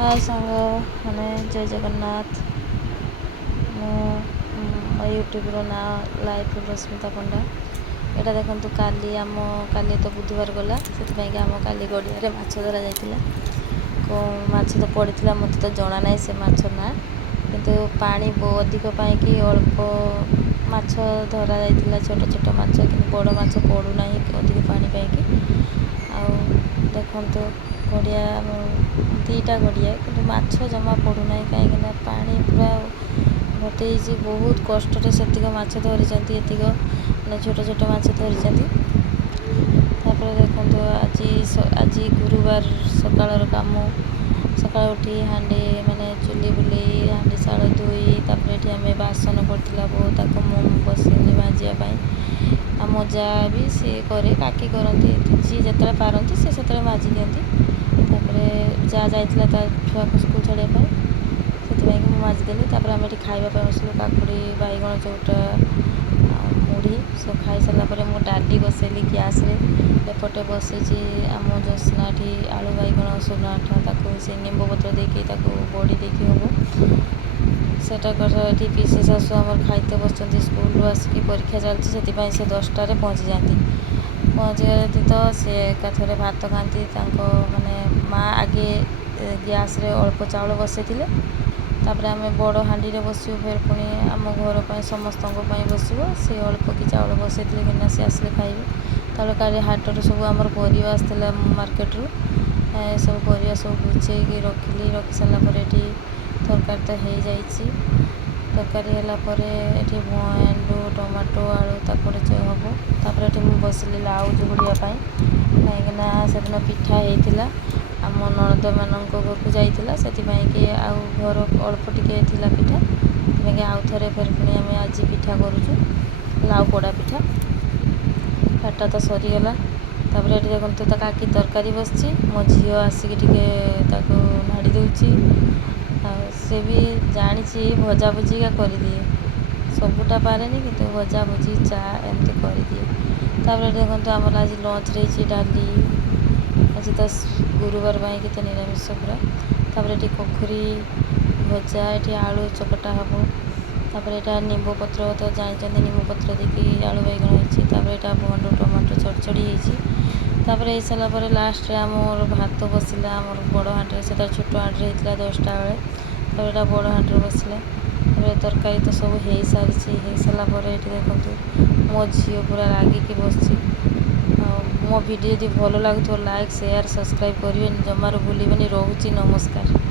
हाय सांग मैंने जय जगन्नाथ। मो यूट्यूब्र ना लाइफ रश्मिता पंडा। यहाँ देखो काली आम काली तो बुधवार गला से आम काली गड़िया माछ धरा जाइला। माछ तो पड़ा मत तो जना ना से माछ ना किंतु पानी अधिक पाई अल्प माछ धरा जाइला छोट छोट माछ कि बड़ माछ पड़ूना अधिक पानी पाई। देखु गड़िया दीटा गड़िया कि माछ जमा पड़ूना कहीं पानी पूरा भर्ती बहुत कष्ट से माछ धरी ये छोट छोट माछ धरी। देखो आज गुरुवार सकाल कम सका उठी हांडी माने चुली बुले हांडी शाल धोई ये आम बासन पड़ता बहुत बसली माजापी आम जा भी सी करे काकी करती जी जिते पारती से माजी दिखती। जा जाइला छुआ को स्कूल छाड़ापी से माजिदेली। आम ये खावाई बसलु काकुड़ी बैगण चौटा मुढ़ी सब खाई सारापर मु डाली बसैली गैस एपटे बसई आम जसना आलू बैगण सोनाटा से निम्ब पत्र देकी बड़ी देखी हम सेटा कर पीसी शाशु आम खाइते बस स्कूल आसिक परीक्षा चलती से 10टार पहुँची जाती तो सी एकाथरे भात खाती माने माँ आगे गैस अल्प चाउल बसई तापर आम बड़ हाँडी बसू फिर पुणी आम घर पर समस्त बसव सी अल्प कि चाउल बसई कि सी आसिले खाइबे। ताल हाटर सब आम परिवा आसला मार्केट्रु सब परिवा सब गुछे रखिली रखी सारापर ये तरकारी तो हो जाइए। तरकारी है भंडू टमाटो आलू तापर हम तापर ये बसली लाउ जोड़ापी कहीं से दिन पिठा होता आम नणद मान घर को जाइला से घर अल्प टिके पिठा कि आउ थे फिर पुणी आम आज पिठा करुचु लाउ पोड़ा पिठा फाटा तो सरीगला। तापर ये देखो तो काकी तरकारी बस मो झील आसिक नाड़ी दूची सी भी जानी भजा भुजी कर दिए सबूटा पारे कि भजा भुजी चा एमती कर दिए। तापर देखो आम आज लंच रही डाली आज तो गुरुवार के निरामिष पूरा। तापर ये कखुरी भजा ये आलू चकटा हम तापर यहाँ निम्ब पत्र तो जानते निम्ब पत्र देखिए आलू बैगण होती यहाँ भंडू टमाटो चढ़चड़ी होतापर ये सारापर लास्ट आम भात बसला आम बड़ हाँटे से छोट हाँटे होता 10टा बेले यहाँ बड़ हाँटे बसला तरकारी तो सब हो सारी हो सारापर ये देखो मो झील पूरा रागिकी बस मो वीडियो यदि भल लगुव लाइक शेयर सब्सक्राइब करेंगे जमार भूलें। रोचे नमस्कार।